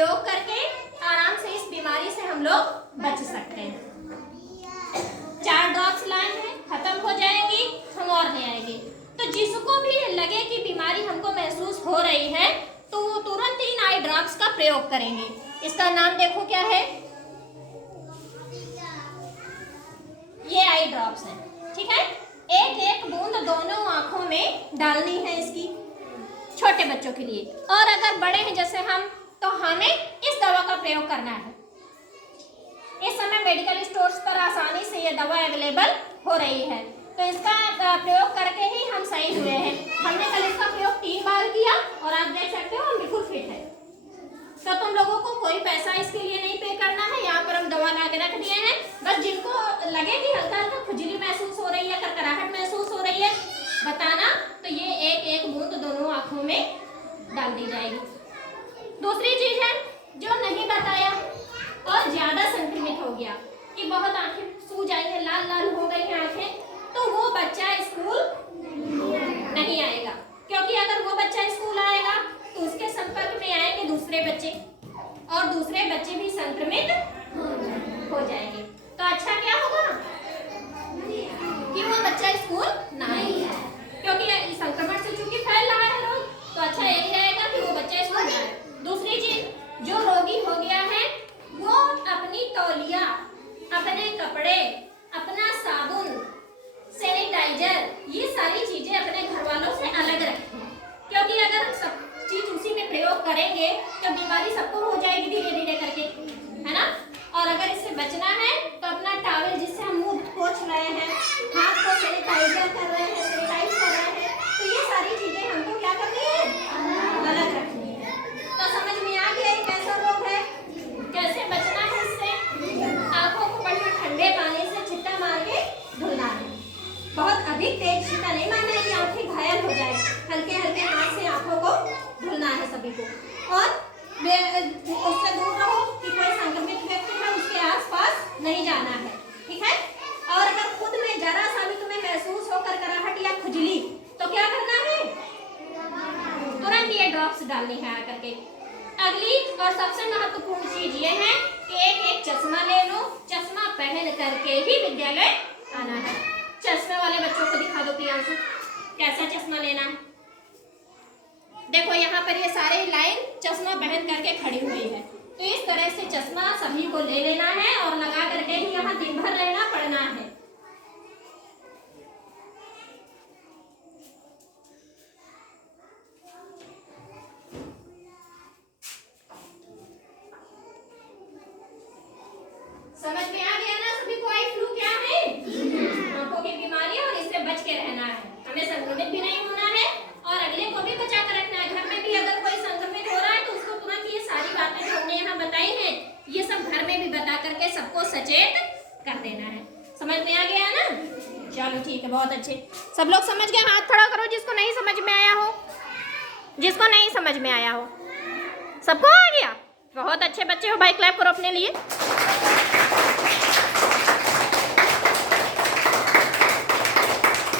प्रयोग करके आराम से इस बीमारी से हम लोग बच सकते हैं। 4 ड्रॉप्स लाए हैं, खत्म हो जाएंगी, हम और ले आएंगे। तो जिसको भी लगे कि बीमारी हमको महसूस हो रही है तो वो तुरंत इन आई ड्रॉप्स का प्रयोग करेंगे। इसका नाम देखो क्या है, ये आई ड्रॉप्स है, ठीक है। एक एक बूंद दोनों आंखों में डालनी है इसकी, छोटे बच्चों के लिए। और अगर बड़े हैं जैसे हम, तो हमें इस दवा का प्रयोग करना है। इस समय मेडिकल स्टोर्स पर आसानी से ये दवा अवेलेबल हो रही है, तो इसका प्रयोग करके ही हम सही हुए हैं। हमने कल इसका प्रयोग 3 बार किया और आप देख सकते हो हम बिल्कुल फिट है। तो तुम लोगों को कोई पैसा इसके लिए नहीं पे करना है। यहाँ पर हम दवा ला के रख दिए हैं। बस जिनको लगे कि हल्का हल्का खुजली महसूस हो रही है, करकराहट महसूस हो रही है, बताना, तो ये एक एक बूंद दोनों आंखों में डाल दी जाएगी। दूसरी चीज है, जो नहीं बताया और ज्यादा संक्रमित हो गया कि बहुत आंखें सूज आई है, लाल लाल हो गई हैं आंखें, तो वो बच्चा स्कूल नहीं आएगा। क्योंकि अगर वो बच्चा स्कूल आएगा तो उसके संपर्क में आएंगे दूसरे बच्चे और दूसरे बच्चे भी संक्रमित हो जाएंगे। तो अच्छा क्या होगा कि वो बच्चा स्कूल ना आए, क्योंकि संक्रमण से चूंकि फैल रहा है रोग, तो अच्छा यही रहेगा कि वो बच्चा स्कूल ना आए। दूसरी चीज, जो रोगी हो गया है वो अपनी तौलिया, अपने कपड़े, अपना साबुन, सैनिटाइजर, ये सारी चीजें अपने घर वालों से अलग रखें। क्योंकि अगर सब चीज उसी में प्रयोग करेंगे तो बीमारी सबको हो जाएगी धीरे धीरे करके, है ना। और अगर इससे बचना है तो अपना टॉवल जिससे हम मुंह पोंछ रहे हैं, हाथ को सैनिटाइजर कर रहे हैं, सैनिटाइज कर रहे हैं, तो ये सारी चीजें हमको क्या करनी है, अलग रखनी है। तो समझ में आ गया ये कैसा रोग है, कैसे बचना है इससे। आंखों को बढ़िया ठंडे पानी से छिट्टा मार के धुलना है। बहुत अधिक तेज छिट्टा नहीं मारना है कि आंखें घायल हो जाए, हल्के हल्के हाथ से आंखों को धुलना है सभी को। और उससे दूर रहो कि कोई संक्रमित व्यक्ति है उसके आसपास नहीं जाना है, ठीक है। और अगर खुद में जरा सा भी तुम्हें महसूस हो करकराहट या खुजली, तो क्या करना है, तुरंत ये ड्रॉप्स डालनी है आकर के। अगली और सबसे महत्वपूर्ण चीज ये है कि एक एक चश्मा ले लो, चश्मा पहन करके ही विद्यालय आना है। चश्मे वाले बच्चों को दिखा दो प्रियांशु, कैसा चश्मा लेना है। देखो यहाँ पर ये सारे लाइन चश्मा पहन करके खड़ी हुई है, तो इस तरह से चश्मा सभी को ले लेना है और लगा करके ही यहाँ दिन भर रहना पड़ना है। समझ में आ गया ना सभी को आई फ्लू क्या है, आंखों की बीमारी, और इससे बच के रहना है। हमें संक्रमित भी नहीं होना है और अगले को भी बचा कर रखना है। घर में भी अगर कोई संक्रमित हो रहा है तो उसको तुरंत ये सारी बातें जो हमने यहाँ बताई हैं, ये सब घर में भी बता करके सबको सचेत कर देना है। समझ में आ गया ना, चलो ठीक है, बहुत अच्छे। सब लोग समझ गए, हाथ खड़ा करो जिसको नहीं समझ में आया हो, जिसको नहीं समझ में आया हो। सबको आ गया, बहुत अच्छे बच्चे हो भाई, क्लैप करो अपने लिए।